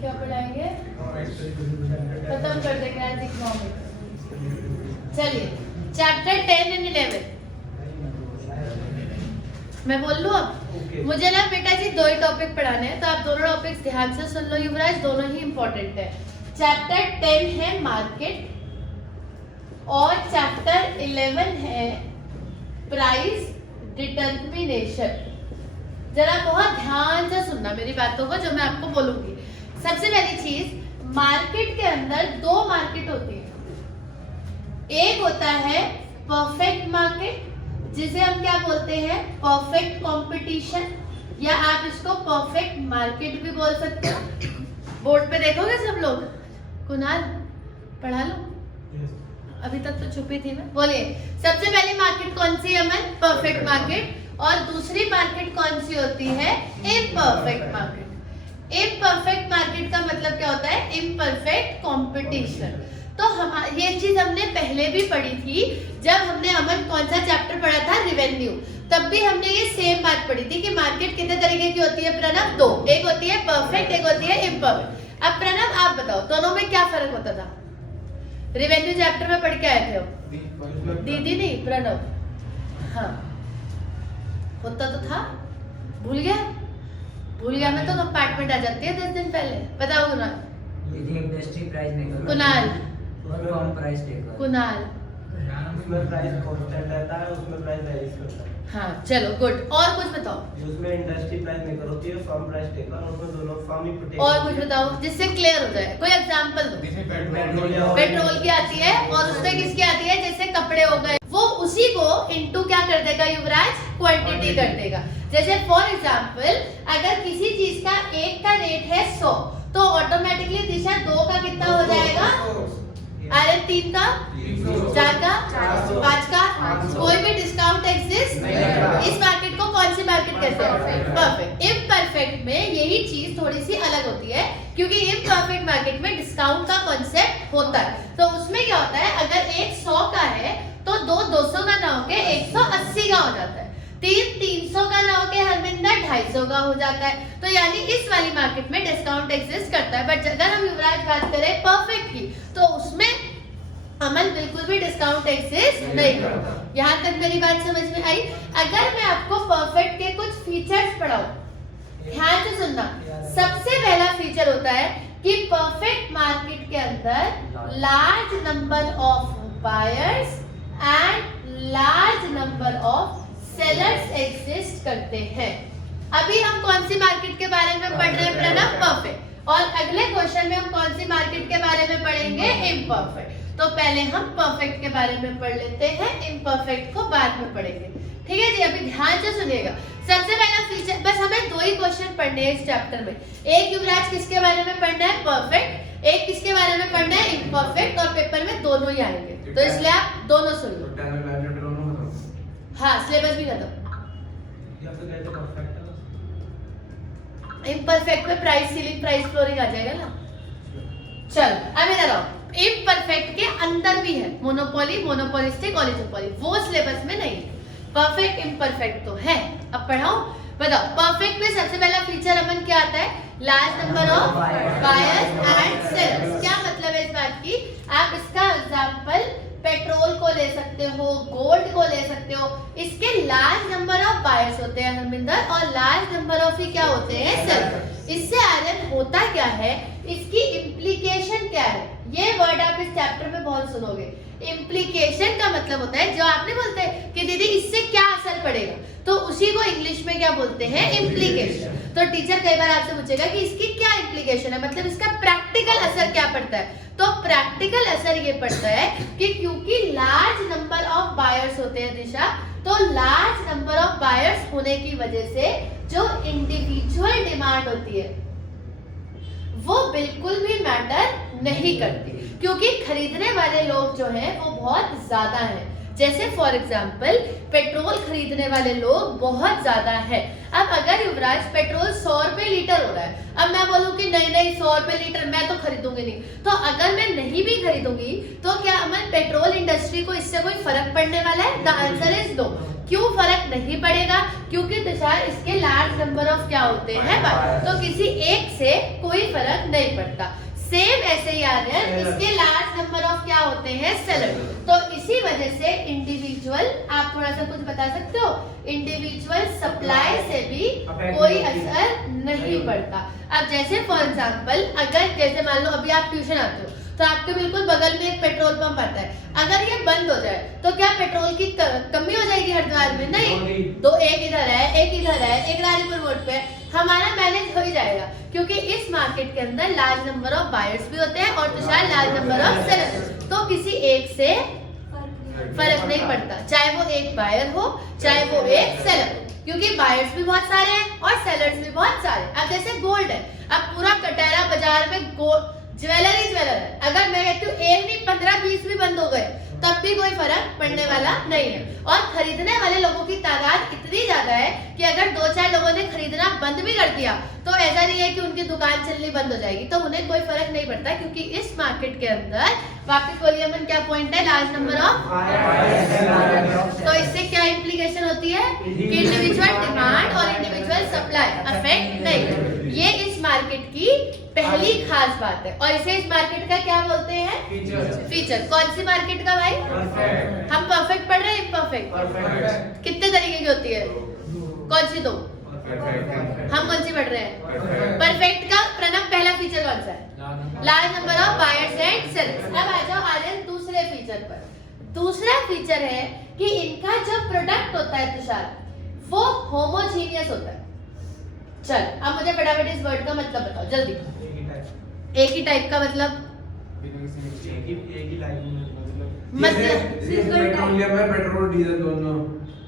क्या पढ़ाएंगे? खत्म कर देंगे आज इकोनॉमिक्स। चलिए चैप्टर 10 एंड 11 मैं बोल लूँ अब? मुझे ना बेटा जी 2 ही टॉपिक पढ़ाने हैं, तो आप दोनों टॉपिक्स ध्यान से सुन लो युवराज, दोनों ही इंपॉर्टेंट है। चैप्टर 10 है मार्केट और चैप्टर 11 है प्राइस डिटर्मिनेशन। जरा बहुत ध्यान से सुनना मेरी बातों को जो मैं आपको बोलूंगी। सबसे पहली चीज, मार्केट के अंदर 2 मार्केट होती है। एक होता है परफेक्ट मार्केट जिसे हम क्या बोलते हैं? परफेक्ट कंपटीशन, या आप इसको परफेक्ट मार्केट भी बोल सकते हो। बोर्ड पे देखोगे सब लोग? कुणाल पढ़ा लो, अभी तक तो छुपी थी मैं। बोलिए सबसे पहली मार्केट कौन सी है अमन? Perfect market. और दूसरी मार्केट कौन सी होती है? Imperfect market. इम्परफेक्ट मार्केट का मतलब क्या होता है? Imperfect competition. तो हम ये चीज हमने पहले भी पढ़ी थी जब हमने अमन कौन सा चैप्टर पढ़ा था? रेवेन्यू। तब भी हमने ये सेम बात पढ़ी थी कि मार्केट कितने तरीके की होती है प्रणव? 2। एक होती है परफेक्ट, एक होती है इम्परफेक्ट। अब प्रणव आप बताओ दोनों में क्या फर्क होता था? रेवेन्यू चैप्टर में पढ़ के आए थे हो? दीदी नहीं प्रणव। हाँ होता तो था, भूल गया? भूल गया मैं तो कंपार्टमेंट आ जाती है 10 दिन पहले। बताओ कुणाल। दीदी इंडस्ट्री प्राइस नहीं, Kunal firm price taker. Kunal उसमें प्राइस कांस्टेंट रहता है, उसमें प्राइस वेरी करता है। हाँ चलो गुड। और कुछ बताओ। उसमें इंडस्ट्री प्राइस मेकर होती है, फर्म प्राइस टेकर, और उसमें दोनों फर्म ही प्रोटेक्ट। और कुछ बताओ जिससे क्लियर हो जाए, कोई एग्जांपल दो। पेट्रोल की आती है और उसमें किसकी आती है? जैसे कपड़े हो गए, वो उसी को इनटू क्या कर देगा युवराज? क्वांटिटी कर देगा। जैसे फॉर एग्जांपल अगर किसी चीज का एक का रेट है 100 तो ऑटोमेटिकली दिशा 2 का कितना हो जाएगा? आयरन 3 का, 4 का, 5 का। कोई भी डिस्काउंट एग्जिस्ट? इस मार्केट को कौन सी मार्केट कहते हैं? परफेक्ट। इम्परफेक्ट में यही चीज थोड़ी सी अलग होती है क्योंकि इम्परफेक्ट मार्केट में डिस्काउंट का कॉन्सेप्ट होता है। तो उसमें क्या होता है, अगर एक 100 का है तो 200 का ना होके 180 का हो जाता है, 300 का ना होके हरमिंदर 250 का हो जाता है। तो यानी इस वाली मार्केट में डिस्काउंट एग्जिस्ट करता है। बट अगर हम युवराज बात करें परफेक्ट की तो उसमें अमल बिल्कुल भी डिस्काउंट एग्जिस्ट नहीं करता। यहाँ तक मेरी बात समझ में आई? अगर मैं आपको परफेक्ट के कुछ फीचर्स पढ़ाऊं, ध्यान से सुनना। सबसे पहला फीचर होता है कि परफेक्ट मार्केट के अंदर large number of buyers and large number of sellers exist करते हैं। अभी हम कौन सी मार्केट के बारे में पढ़ रहे हैं प्रणव? परफेक्ट। और अगले क्वेश्चन में हम कौन सी मार्केट के बारे में पढ़ेंगे? इम्परफेक्ट। तो पहले हम परफेक्ट के बारे में पढ़ लेते हैं, इम्परफेक्ट को बाद में पढ़ेंगे। ठीक है जी, अभी ध्यान से सुनिएगा। सबसे पहला फीचर, बस हमें 2 ही क्वेश्चन पढ़ने हैं इस चैप्टर में। एक युवराज किसके बारे में पढ़ना है? परफेक्ट। एक किसके बारे में पढ़ना है? इम्परफेक्ट। और पेपर में दोनों ही आएंगे, तो इसलिए आप दोनों सुन लो। हाँ सिलेबस भी खत्म। इम्परफेक्ट में प्राइस सीलिंग, प्राइस फ्लोरिंग आ जाएगा ना। चल अब इधर आओ। इम्परफेक्ट के अंदर भी है मोनोपोली, मोनोपोलिस्टिक, ओलिगोपोली। वो सिलेबस में नहीं है। परफेक्ट इम्परफेक्ट तो है। अब पढ़ाओ, बताओ। परफेक्ट में सबसे पहला फीचर अपन क्या आता है? Large number of buyers and sellers. क्या मतलब है इस बात की? आप इसका एग्जांपल पेट्रोल को ले सकते हो, गोल्ड को ले सकते हो। इसके लार्ज नंबर ऑफ बायर्स होते हैं हरमिंदर, और लार्ज नंबर ऑफ ही क्या होते हैं? सेलर। इससे आयरन होता क्या है, इसकी इम्प्लीकेशन क्या है? ये वर्ड आप इस चैप्टर में बहुत सुनोगे। इम्प्लीकेशन का मतलब होता है, जो आपने बोलते हैं कि दीदी इससे क्या असर पड़ेगा, तो उसी को इंग्लिश में क्या बोलते हैं? इम्प्लीकेशन। तो टीचर कई बार आपसे पूछेगा कि इसकी क्या इम्प्लीकेशन है, मतलब इसका प्रैक्टिकल असर क्या पड़ता है। तो प्रैक्टिकल असर ये पड़ता है कि क्योंकि लार्ज नंबर ऑफ बायर्स होते हैं दिशा, तो लार्ज नंबर ऑफ बायर्स होने की वजह से जो इंडिविजुअल डिमांड होती है वो बिल्कुल भी मैटर नहीं करती, क्योंकि खरीदने वाले लोग जो हैं वो बहुत ज्यादा हैं। जैसे फॉर एग्जाम्पल पेट्रोल खरीदने वाले लोग बहुत ज्यादा है। अब अगर युवराज पेट्रोल 100 रुपए लीटर हो रहा है, अब मैं बोलूं कि नहीं नहीं 100 रुपए लीटर मैं तो खरीदूंगी नहीं, तो अगर मैं नहीं भी खरीदूंगी तो क्या हमारे पेट्रोल इंडस्ट्री को इससे कोई फर्क पड़ने वाला है? The answer is no. क्यों फर्क नहीं पड़ेगा? क्योंकि तुषार इसके लार्ज नंबर ऑफ क्या होते हैं, तो किसी एक से कोई फर्क नहीं पड़ता। सेम ऐसे ही आ रहे हैं, इसके लार्ज नंबर ऑफ क्या होते हैं, सेलर। तो इसी वजह से इंडिविजुअल, आप थोड़ा सा कुछ बता सकते हो, इंडिविजुअल सप्लाई से भी कोई असर नहीं पड़ता। अब जैसे फॉर एग्जांपल अगर जैसे मान लो अभी आप ट्यूशन आते हो तो आपके बिल्कुल बगल में एक पेट्रोल पंप आता है, अगर ये बंद हो जाए तो क्या पेट्रोल की कमी हो जाएगी हरिद्वार में? नहीं। तो एक इधर है, एक इधर है, एक रानीपुर रोड पे, हमारा मैनेज हो ही जाएगा, क्योंकि इस मार्केट के अंदर लार्ज नंबर ऑफ बायर्स भी होते हैं और Tushar large number of sellers. तो किसी एक से फर्क नहीं पड़ता, चाहे वो एक बायर हो चाहे वो एक सेलर हो, क्योंकि बायर्स भी बहुत सारे हैं और सेलर्स भी बहुत सारे। अब जैसे गोल्ड है, अब पूरा कटहरा बाजार में ज्वेलर ही ज्वेलर है, अगर मैं कहती हूँ एक नहीं 15-20 भी बंद हो गए तब भी कोई फर्क पड़ने वाला नहीं है। और खरीदने वाले लोगों की तादाद इतनी ज्यादा है कि अगर 2-4 लोगों ने खरीदना बंद भी कर दिया तो ऐसा नहीं है कि उनकी दुकान चलनी बंद हो जाएगी, तो उन्हें कोई फर्क नहीं पड़ता, क्योंकि इस मार्केट के अंदर वापस बोलिए मन क्या पॉइंट है, लार्ज नंबर ऑफ। तो इससे क्या इम्प्लीकेशन होती है कि इंडिविजुअल डिमांड और इंडिविजुअल सप्लाई अफेक्ट नहीं। ये इस मार्केट की पहली खास बात है। और इसे इस मार्केट का क्या बोलते हैं, फीचर। कौन सी मार्केट का भाई? हम परफेक्ट पढ़ रहे हैं, इम्परफेक्ट कितने तरीके की होती है? कौन सी दो? हम कौन सी पढ़ रहे हैं? परफेक्ट का प्रणव पहला फीचर कौन सा है? Large number of buyers and sellers. अब आ जाओ आर्यन दूसरे फीचर पर। दूसरा फीचर है कि इनका जो प्रोडक्ट होता है तुषार, वो होमोजीनियस होता है। चल अब मुझे फटाफट इस वर्ड का मतलब बताओ जल्दी। एक ही टाइप का मतलब पेट्रोल डीजल दोनों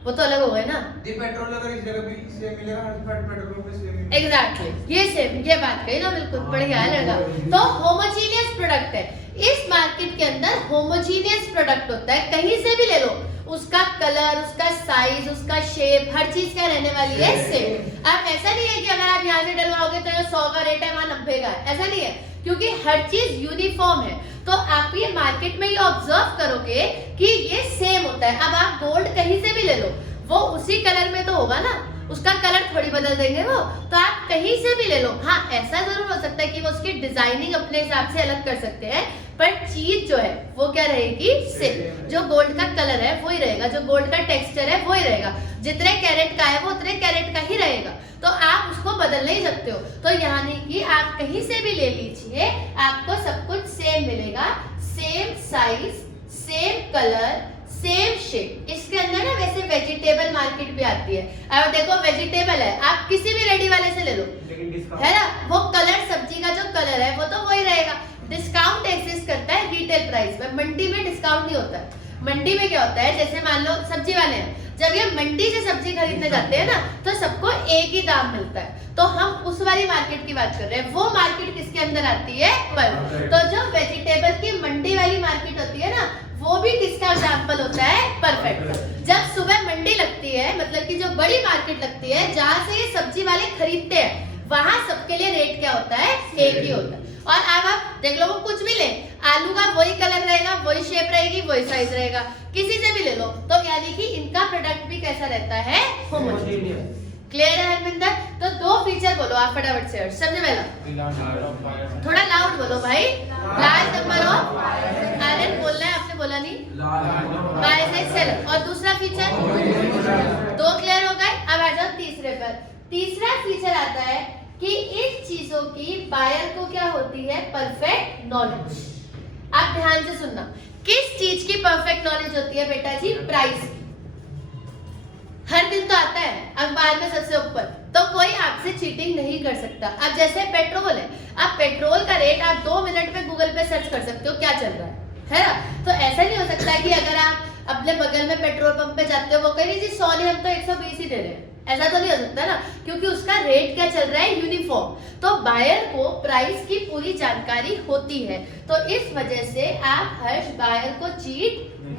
वो तो अलग हो गए ना। पेट्रोल अगर इस जगह भी सेम मिलेगा, हर पेट्रोल पे सेम। एग्जैक्टली ये सेम, ये बात कही ना, बिल्कुल बढ़िया है लड़का। तो होमोजीनियस प्रोडक्ट है, इस मार्केट के अंदर होमोजीनियस प्रोडक्ट होता है, कहीं से भी ले लो, उसका कलर, उसका साइज, उसका शेप, हर चीज क्या रहने वाली है, सेम। अब ऐसा नहीं है कि अगर आप यहाँ से डलवाओगे तो 100 का रेट है वहां 90 का है, ऐसा नहीं है, क्योंकि हर चीज यूनिफॉर्म है। तो आप ये मार्केट में ये ऑब्जर्व करोगे कि ये सेम होता है। अब आप गोल्ड कहीं से भी ले लो, वो उसी कलर में तो होगा ना, उसका कलर थोड़ी बदल देंगे वो, तो आप कहीं से भी ले लो। हाँ ऐसा जरूर हो सकता है कि वो उसकी डिजाइनिंग अपने हिसाब से अलग कर सकते हैं, पर चीज जो है वो क्या रहेगी, सेम। जो गोल्ड का कलर है वो ही रहेगा, जो गोल्ड का टेक्सचर है वो ही रहेगा, जितने कैरेट का है वो उतने कैरेट का ही रहेगा, तो आप उसको बदल नहीं सकते हो। तो यानी कि आप कहीं से भी ले लीजिए, आपको सब कुछ सेम मिलेगा, same size, same colour, same shape. इसके अंदर ना वैसे वेजिटेबल मार्केट भी आती है। अब देखो वेजिटेबल है, आप किसी भी रेडी वाले से ले लो, है ना, वो कलर, सब्जी का जो कलर है वो तो वही रहेगा। डिस्काउंट एग्जिस्ट करता है रिटेल प्राइस में, मंडी में डिस्काउंट नहीं होता है। मंडी में क्या होता है, जैसे मान लो सब्जी वाले हैं, जब ये मंडी से सब्जी खरीदने जाते हैं ना तो सबको एक ही दाम मिलता है, तो हम उस वाली मार्केट की बात कर रहे हैं। वो मार्केट किसके अंदर आती है, पर। तो जो वेजिटेबल की मंडी वाली मार्केट होती है ना, वो भी किसका एग्जाम्पल होता है, परफेक्ट। जब सुबह मंडी लगती है, मतलब कि जो बड़ी मार्केट लगती है जहाँ से ये सब्जी वाले खरीदते हैं, वहां सबके लिए रेट क्या होता है, एक ही होता है। और अब आप देख लो, वो कुछ भी ले, आलू का वही कलर रहेगा, वही शेप रहेगी, वही साइज रहेगा, किसी से भी ले लो, तो यानी कि इनका प्रोडक्ट भी कैसा रहता है, होमोजेनियस। क्लियर है हरमिंदर? तो दो फीचर बोलो आप फटाफट से, सबसे पहला थोड़ा लाउड बोलो भाई, लार्ज नंबर ऑफ आयरन बोलना है, आपने बोला नहीं, बायर्स एंड सेलर। और दूसरा फीचर, दो क्लियर हो गए। अब आ जाओ तीसरे पर। तीसरा फीचर आता है कि इन चीजों की बायर को क्या होती है, परफेक्ट नॉलेज। आप ध्यान से सुनना, किस चीज की परफेक्ट नॉलेज होती है बेटा जी, प्राइस। हर दिन तो आता है अखबार में सबसे ऊपर, तो कोई आपसे चीटिंग नहीं कर सकता। अब जैसे पेट्रोल है, अब पेट्रोल का रेट आप 2 मिनट में गूगल पे सर्च कर सकते हो क्या चल रहा है ना। तो ऐसा नहीं हो सकता कि अगर आप अपने बगल में पेट्रोल पंप पे जाते हो, वो कहेंगे जी 100 नहीं, हम तो 120 ही दे रहे हैं, ऐसा तो नहीं हो सकता ना, क्योंकि उसका रेट क्या चल रहा है, यूनिफॉर्म। तो बायर को प्राइस की पूरी जानकारी होती है, तो इस वजह से आप हर्ष बायर को चीट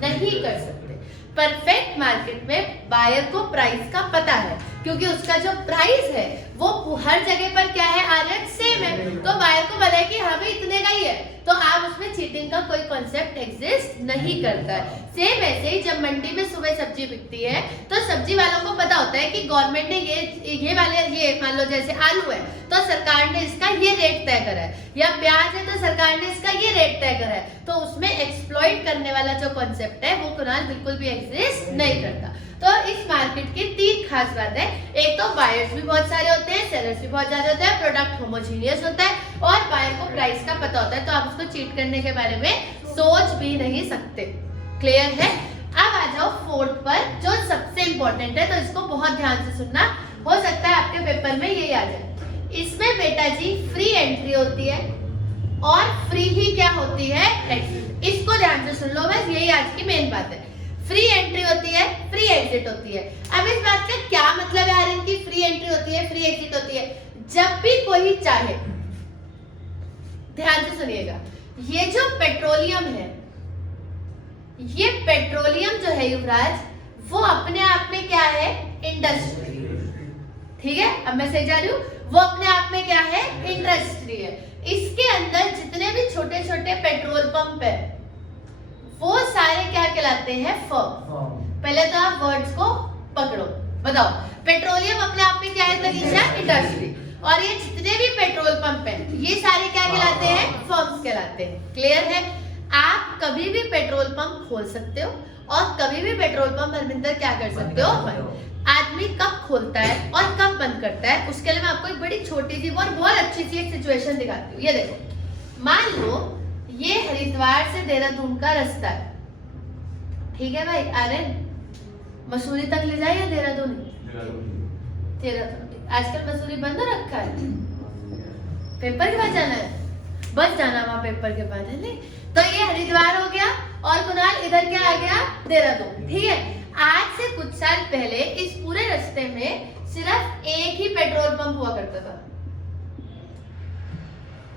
नहीं कर सकते। परफेक्ट मार्केट में बायर को प्राइस का पता है, क्योंकि उसका जो प्राइस है वो हर जगह पर क्या है, आर सेम है। तो बायर को पता है कि हाँ भाई इतने का ही है, तो आप उसमें चीटिंग का कोई कॉन्सेप्ट एग्जिस्ट नहीं करता है। सेम ऐसे ही जब मंडी में सुबह सब्जी बिकती है तो सब्जी वालों को पता होता है कि गवर्नमेंट ने ये मान लो जैसे आलू है तो सरकार ने इसका ये रेट तय करा है, या प्याज है तो सरकार ने इसका ये रेट तय करा है। तो उसमें एक्सप्लॉइट करने वाला जो कॉन्सेप्ट है वो कुणाल बिल्कुल भी एग्जिस्ट नहीं करता। तो इस मार्केट की 3 खास बात है। एक तो बायर्स भी बहुत सारे होते हैं, सेलर्स भी बहुत ज्यादा होते हैं, प्रोडक्ट होमोजीनियस होता है और बायर को प्राइस का पता होता है, तो आप उसको चीट करने के बारे में सोच भी नहीं सकते। क्लियर है? अब आ जाओ फोर्थ पर, जो सबसे इंपॉर्टेंट है, तो इसको बहुत ध्यान से सुनना, हो सकता है आपके पेपर में यही आ जाए। इसमें बेटा जी फ्री एंट्री होती है और फ्री ही क्या होती है, एग्जिट। इसको ध्यान से सुन लो, बस यही आज की मेन बात है। फ्री एंट्री होती है, फ्री एग्जिट होती है। अब इस बात का क्या मतलब है, आर्यन की फ्री एंट्री होती है, फ्री एग्जिट होती है? जब भी कोई चाहे, ध्यान से सुनिएगा, ये जो पेट्रोलियम है, ये पेट्रोलियम जो है युवराज, वो अपने आप में क्या है, इंडस्ट्री। ठीक है, अब मैं सही जा रही हूँ, वो अपने आप में क्या है, इंडस्ट्री है। इसके अंदर जितने भी छोटे छोटे पेट्रोल पंप है वो सारे क्या कहलाते हैं, फर्म। पहले तो आप वर्ड्स को पकड़ो, बताओ पेट्रोलियम अपने आप में क्या है तनीषा, इंडस्ट्री, और ये जितने भी पेट्रोल पंप हैं ये सारे क्या कहलाते हैं, फर्म्स कहलाते हैं। क्लियर है? आप कभी भी पेट्रोल पंप खोल सकते हो और कभी भी पेट्रोल पंप हरमिंदर क्या कर सकते हो, आदमी कब खोलता है और कब बंद करता है, उसके लिए मैं आपको एक बड़ी छोटी सी और बहुत अच्छी सी एक सिचुएशन दिखाती हूँ। ये देखो, मान लो ये हरिद्वार से देहरादून का रास्ता है, ठीक है भाई, आर्यन मसूरी तक ले जाए या देहरादून? देहरादून। आजकल मसूरी बंद रखा है, पेपर के बाद जाना है, बस जाना वहां पेपर के बाद है नहीं। तो ये हरिद्वार हो गया और कुणाल इधर क्या आ गया, देहरादून। ठीक है, आज से कुछ साल पहले इस पूरे रास्ते में सिर्फ एक ही पेट्रोल पंप हुआ करता था,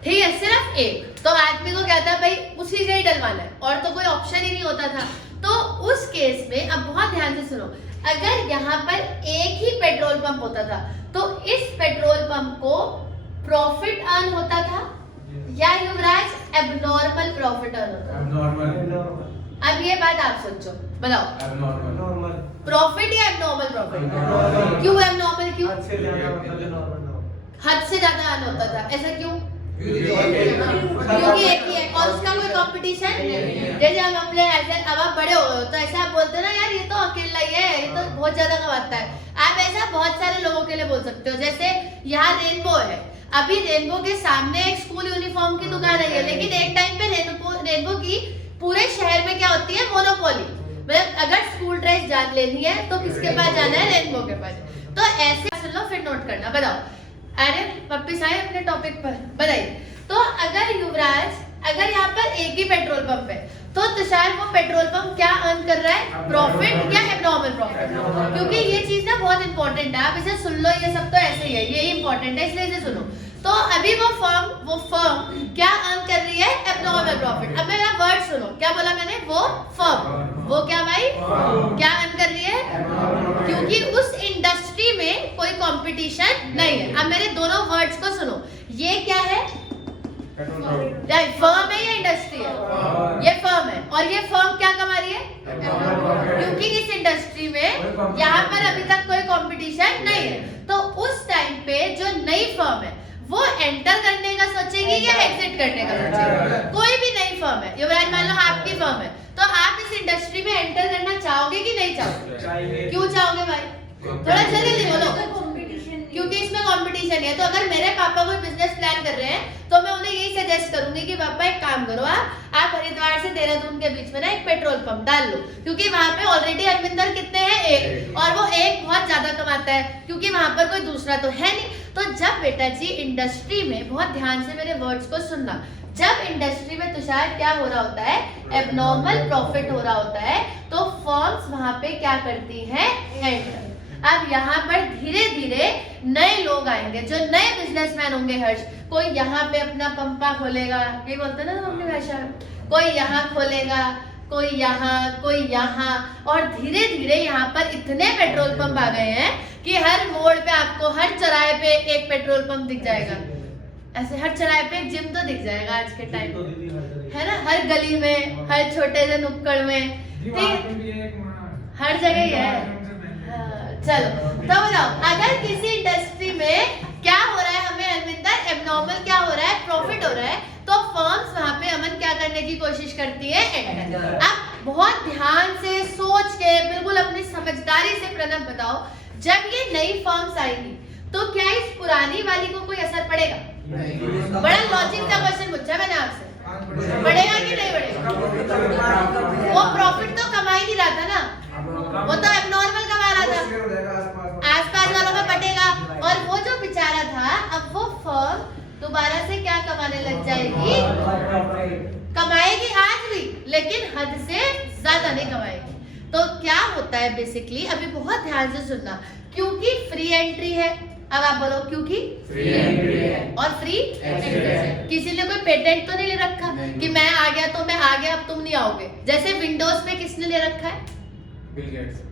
ठीक है, सिर्फ एक। तो आदमी को क्या था भाई, उसी से ही डलवाना है और तो कोई ऑप्शन ही नहीं होता था। तो उस केस में अब बहुत ध्यान से सुनो, अगर यहाँ पर एक ही पेट्रोल पंप होता था तो इस पेट्रोल पंप को प्रॉफिट अर्न होता था या युवराज एबनॉर्मल प्रॉफिट अर्न होता था? अब ये बात आप सोचो, बताओ प्रॉफिट या एबनॉर्मल प्रॉफिट? क्यों एबनॉर्मल, क्यों? हद से ज्यादा अर्न होता था, ऐसा क्यों? क्योंकि एक ही है और उसका कोई कंपटीशन नहीं। जैसे हम अपने ऐसे, अब आप बड़े हो गए तो ऐसा आप बोलते हो ना, यार ये तो अकेला ही है, ये तो बहुत ज्यादा कमाता है। आप ऐसा बहुत सारे लोगों के लिए बोल सकते हो। जैसे यहाँ रेनबो है, अभी रेनबो के सामने एक स्कूल यूनिफॉर्म की दुकान है, लेकिन एक टाइम पे रेनबो की पूरे शहर में क्या होती है, मोनोपोली। मतलब अगर स्कूल ड्रेस जान लेनी है तो किसके पास जाना है, रेनबो के पास। तो ऐसे सुन लो, फिर नोट करना। बताओ, अरे वापिस आए अपने टॉपिक पर, बताइए। तो अगर युवराज, अगर यहाँ पर एक ही पेट्रोल पंप है तो तुषार वो पेट्रोल पंप क्या अर्न कर रहा है, प्रॉफिट या एबनॉर्मल प्रॉफिट? क्योंकि ये चीज ना बहुत इंपॉर्टेंट है, आप इसे सुन लो, ये सब तो ऐसे ही है, यही इंपॉर्टेंट है, इसलिए इसे सुनो। तो अभी वो फर्म क्या अर्न कर रही है, एबनॉर्मल प्रॉफिट। अब मेरा वर्ड सुनो, क्या बोला मैंने, वो फर्म, वो क्या भाई, क्या अर्न कर रही है, क्योंकि उस इंडस्ट्री में कोई कंपटीशन नहीं है। अब मेरे दोनों वर्ड्स को सुनो, ये क्या है, फर्म है या इंडस्ट्री है? ये फर्म है, और ये फर्म क्या कमा रही है, क्योंकि इस इंडस्ट्री में यहाँ पर अभी तक कोई कंपटीशन नहीं है। तो उस टाइम पे जो नई फर्म है वो एंटर करने का सोचेगी या एग्जिट करने का सोचेगी? कोई भी नई फर्म है, युवराज मान लो आपकी फर्म है, तो आप इस इंडस्ट्री में एंटर करना चाहोगे कि नहीं चाहोगे? क्यों चाहोगे भाई, थोड़ा जल्दी बोलो। क्योंकि इसमें कंपटीशन है। तो अगर मेरे पापा कोई बिजनेस प्लान कर रहे हैं तो मैं उन्हें यही सजेस्ट करूंगी कि पापा एक काम करो, आप हरिद्वार से देहरादून के बीच में ना एक पेट्रोल पंप डाल लो, क्योंकि वहां पे ऑलरेडी अरविंदर कितने हैं, एक, और वो एक बहुत ज्यादा कमाता है, क्योंकि वहां पर कोई दूसरा तो है नहीं। तो जब बेटा जी इंडस्ट्री में, बहुत ध्यान से मेरे वर्ड्स को सुनना, जब इंडस्ट्री में तुषार क्या हो रहा होता है, एबनॉर्मल प्रॉफिट हो रहा होता है, तो फर्म्स वहां पे क्या करती हैं, एंटर। अब यहाँ पर धीरे धीरे नए लोग आएंगे, जो नए बिजनेसमैन होंगे। हर्ष, कोई यहाँ पे अपना पंपा खोलेगा, ये बोलते हैं ना अपनी भाषा में, कोई यहाँ खोलेगा, कोई यहाँ, और धीरे धीरे यहाँ पर इतने पेट्रोल पंप आ गए हैं कि हर मोड़ पे आपको, हर चौराहे पे एक पेट्रोल पंप दिख जाएगा। ऐसे हर चौराहे पे एक जिम तो दिख जाएगा आज के टाइम, है ना, हर गली में, हर छोटे से नुक्कड़ में, ठीक, हर जगह ही है। हाँ, चलो तो बताओ, अगर किसी इंडस्ट्री में क्या हो रहा है, हमें अरविंदर एबनॉर्मल क्या हो रहा है, प्रॉफिट हो रहा है, तो फर्म्स वहां पे अमन क्या करने की कोशिश करती है, एंटर। अब बहुत ध्यान से सोच के बिल्कुल अपनी समझदारी से प्रणव बताओ, जब ये नई फर्म्स आएंगी तो क्या इस पुरानी वाली को कोई असर पड़ेगा? बड़ा लॉजिक का क्वेश्चन पूछा मैंने आपसे, बढ़ेगा कि नहीं बढ़ेगा? वो प्रॉफिट तो कमा ही नहीं रहा था ना, वो तो एबनॉर्मल कमा रहा था, आसपास वालों में बटेगा, और वो जो बेचारा था, अब वो फर्म दोबारा से क्या कमाने लग जाएगी, कमाएगी आज भी, लेकिन हद से ज्यादा नहीं कमाएगी। तो क्या होता है बेसिकली, अभी बहुत ध्यान से सुनना, क्योंकि फ्री एंट्री है, अब आप बोलो क्योंकि फ्री एंट्री है और फ्री एंट्री, किसी ने कोई पेटेंट तो नहीं ले रखा कि मैं आ गया तो मैं आ गया, अब तुम नहीं आओगे। जैसे विंडोज पे किसने ले रखा है,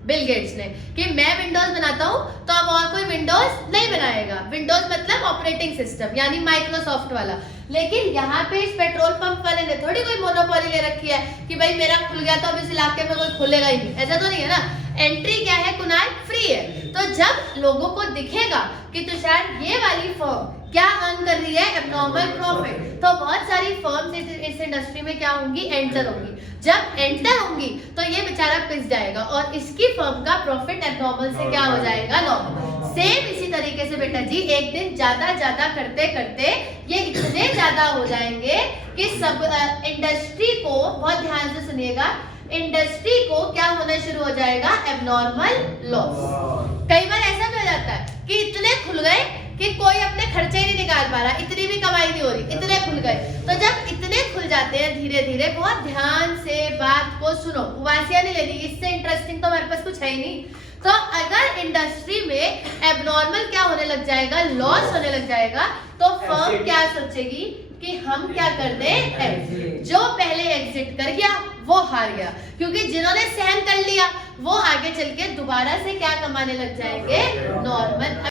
बिल गेट्स ने, कि मैं विंडोज बनाता हूँ तो अब और कोई विंडोज नहीं बनाएगा। विंडोज मतलब ऑपरेटिंग सिस्टम, यानी माइक्रोसॉफ्ट वाला। लेकिन यहाँ पे इस पेट्रोल पंप वाले ने थोड़ी कोई मोनोपोली ले रखी है कि भाई मेरा खुल गया तो अब इस इलाके में कोई खुलेगा ही नहीं, ऐसा तो नहीं है ना। एंट्री क्या है कुणाल, फ्री है। तो जब लोगों को दिखेगा कि तुषार ये वाली फर्म क्या अर्न कर रही है, एबनॉर्मल प्रॉफिट, तो बहुत सारी फर्म्स इस इंडस्ट्री में क्या होंगी, एंटर होंगी। जब एंटर होंगी तो ये बेचारा पिस जाएगा और इसकी फर्म का प्रॉफिट एबनॉर्मल से क्या हो जाएगा, नॉर्मल। सेम इसी तरीके से बेटा जी, एक दिन ज्यादा करते करते ये इतने ज्यादा हो जाएंगे कि सब इंडस्ट्री को, बहुत ध्यान से सुनिएगा, इंडस्ट्री को क्या होना शुरू हो जाएगा, एबनॉर्मल लॉस। कई बार ऐसा भी हो जाता है कि इतने खुल गए कि कोई अपने खर्चे ही नहीं निकाल पा रहा, इतनी भी कमाई नहीं हो रही, इतने खुल गए। तो जब इतने खुल जाते हैं धीरे धीरे, बहुत ध्यान से बात को सुनो, उबासियां नहीं लेनी, इससे इंटरेस्टिंग तो हमारे पास कुछ है ही नहीं। तो अगर इंडस्ट्री में एबनॉर्मल क्या होने लग जाएगा, लॉस होने लग जाएगा, तो फर्म क्या सोचेगी कि हम क्या कर दें, जो पहले एग्जिट कर गया वो हार गया, क्योंकि जिन्होंने सहन कर लिया वो आगे चल के दोबारा से क्या कमाने लग जाएंगे, नॉर्मल।